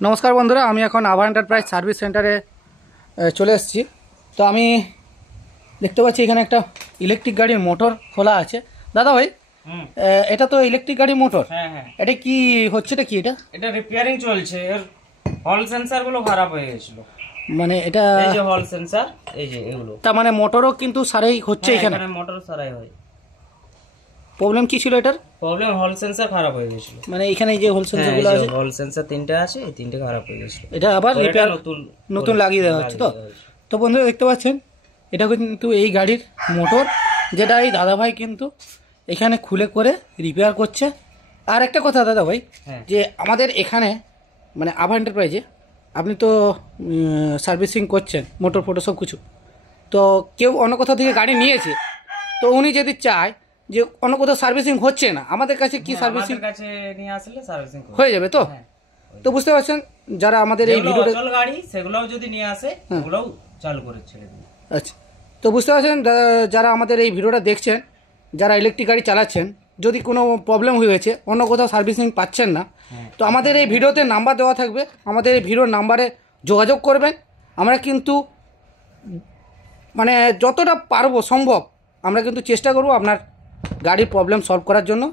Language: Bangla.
নমস্কার বন্ধুরা, আমি এখন আভা এন্টারপ্রাইজ সার্ভিস সেন্টারে চলে এসেছি। তো আমি দেখতে পাচ্ছি এখানে একটা ইলেকট্রিক গাড়ির মোটর খোলা আছে। দাদা ভাই, এটা তো ইলেকট্রিক গাড়ির মোটর। হ্যাঁ হ্যাঁ, এটা কি হচ্ছে, এটা কি? এটা রিপেয়ারিং চলছে। এর হল সেন্সর গুলো খারাপ হয়ে গেছিল। মানে এটা এই যে হল সেন্সর, এই যে এগুলো, তার মানে মোটরও কিন্তু সারাই হচ্ছে এখানে। এখানে মোটর সারাই হয়। প্রবলেম কি ছিল এটার? প্রবলেম হল সেন্সর খারাপ হয়ে গেছিল। মানে এখানে এই যে হোল সেন্সরগুলো আছে, হল সেন্সর তিনটে আছে, এই তিনটে খারাপ হয়ে গেছিল। এটা আবার রিপেয়ার নতুন লাগিয়ে দেওয়া হচ্ছে। তো তো বন্ধুরা দেখতে পাচ্ছেন, এটা কিন্তু এই গাড়ির মোটর, যেটা এই দাদাভাই কিন্তু এখানে খুলে করে রিপেয়ার করছে। আর একটা কথা দাদা ভাই, যে আমাদের এখানে মানে আভা এন্টারপ্রাইজে আপনি তো সার্ভিসিং করছেন মোটর ফোটো সব কিছু। তো কেউ অন্য কোথাও থেকে গাড়ি নিয়েছে, তো উনি যদি চায় যে অন্য কোথাও সার্ভিসিং হচ্ছে না, আমাদের কাছে কি সার্ভিসিং কাছে নিয়ে আসলে সার্ভিসিং হয়ে যাবে? তো তো বুঝতে পারছেন, যারা আমাদের এই ভিডিওটা গাড়ি সেগুলোও যদি নিয়ে আসে, ওগুলোও চালু করে ছেড়ে দিন। আচ্ছা, তো বুঝতে পারছেন যারা আমাদের এই ভিডিওটা দেখছেন, যারা ইলেকট্রিক গাড়ি চালাচ্ছেন, যদি কোনো প্রবলেম হয়েছে, অন্য কোথাও সার্ভিসিং পাচ্ছেন না, তো আমাদের এই ভিডিওতে নাম্বার দেওয়া থাকবে, আমাদের এই ভিডিওর নাম্বারে যোগাযোগ করবেন। আমরা কিন্তু মানে যতটা পারবো সম্ভব আমরা কিন্তু চেষ্টা করব আপনার গাড়ির প্রবলেম সলভ করার জন্য।